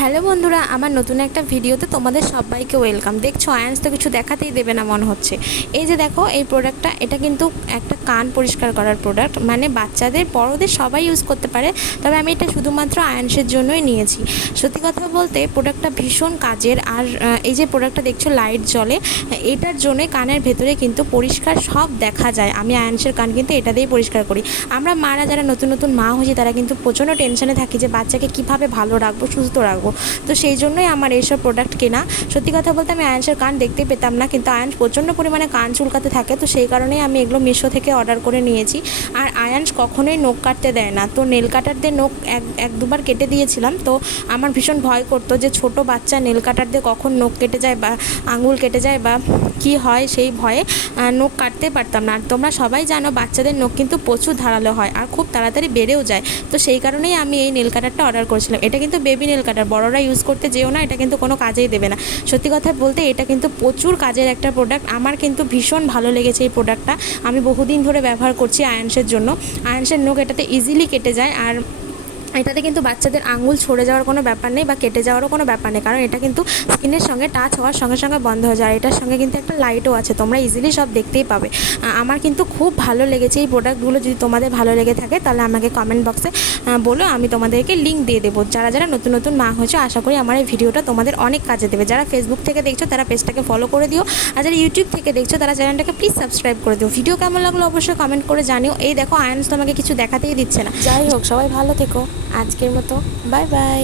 Hello বন্ধুরা, আমার নতুন একটা ভিডিওতে তোমাদের সবাইকে ওয়েলকাম। দেখছ, আয়ান্স তো কিছু দেখাতেই দেবে না, মনে হচ্ছে। এই যে দেখো, এই প্রোডাক্টটা এটা কিন্তু একটা কান পরিষ্কার করার প্রোডাক্ট মানে বাচ্চাদের, বড়দের সবাই ইউজ করতে পারে। তবে আমি এটা শুধুমাত্র আয়ান্সের জন্যই নিয়েছি। সত্যি কথা বলতে প্রোডাক্টটা ভীষণ কাজের, আর এই যে প্রোডাক্টটা দেখছ লাইট জ্বলে, এটার জন্যে কানের ভেতরে কিন্তু পরিষ্কার সব দেখা যায়। আমি আয়ান্সের কান কিন্তু এটা দিয়েই পরিষ্কার করি। আমরা মারা যারা নতুন নতুন মা হয়েছি, তারা কিন্তু প্রচণ্ড টেনশনে থাকি যে বাচ্চাকে কীভাবে ভালো রাখব, সুস্থ রাখব। তো সেই জন্যই আমার এইসব প্রোডাক্ট কেনা। সত্যি কথা বলতে আমি আয়ান্সের কান দেখতে পেতাম না, কিন্তু আয়ান্স প্রচণ্ড পরিমাণে কান চুলকাতে থাকে, তো সেই কারণেই আমি এগুলো মিশো থেকে অর্ডার করে নিয়েছি। আর আয়ান্স কখনোই নখ কাটতে দেয় না। তো নেল কাটার দিয়ে নখ এক এক দুবার কেটে দিয়েছিলাম, তো আমার ভীষণ ভয় করতো যে ছোট বাচ্চা নেল কাটার দিয়ে কখন নখ কেটে যায় বা আঙুল কেটে যায় বা কি হয় সেই ভয়ে নখ কাটতে পারতাম না। আর তোমরা সবাই জানো বাচ্চাদের নখ কিন্তু প্রচুর ধারালো হয় আর খুব তাড়াতাড়ি বেড়েও যায়। তো সেই কারণেই আমি এই নেল কাটারটা অর্ডার করেছিলাম। এটা কিন্তু বেবি নেল কাটার বড়রা ইউজ করতে যেও না, এটা কিন্তু কোনো কাজেই দেবে না। সত্যি কথা বলতে, এটা কিন্তু প্রচুর কাজের একটা প্রোডাক্ট আমার কিন্তু ভীষণ ভালো লেগেছে এই প্রোডাক্টটা আমি বহুদিন ধরে ব্যবহার করছি আয়ানসের জন্য। আয়ানসের নখ এটাতে ইজিলি কেটে যায়। আর এটাতে কিন্তু বাচ্চাদের আঙুল ছড়ে যাওয়ার কোনো ব্যাপার নেই বা কেটে যাওয়ারও কোনো ব্যাপার নেই, কারণ এটা কিন্তু স্কিনের সঙ্গে টাচ হওয়ার সঙ্গে সঙ্গে বন্ধ হয়ে যায়। এটার সঙ্গে কিন্তু একটা লাইটও আছে, তোমরা ইজিলি সব দেখতেই পাবে। আমার কিন্তু খুব ভালো লেগেছে এই প্রোডাক্টগুলো যদি তোমাদের ভালো লেগে থাকে তাহলে আমাকে কমেন্ট বক্সে বলো, আমি তোমাদেরকে লিঙ্ক দিয়ে দেবো। যারা যারা নতুন নতুন মা হয়েছে, আশা করি আমার এই ভিডিওটা তোমাদের অনেক কাজে দেবে। যারা ফেসবুক থেকে দেখছ, তারা পেজটাকে ফলো করে দিও। আর যারা ইউটিউব থেকে দেখছ, তারা চ্যানেলটাকে প্লিজ সাবস্ক্রাইব করে দিও। ভিডিও কেমন লাগল অবশ্যই কমেন্ট করে জানিও। এই দেখো আয়ন্স তোমাকে কিছু দেখাতেই দিচ্ছে না। যাই হোক, সবাই ভালো থেকো। আজকের মতো বাই বাই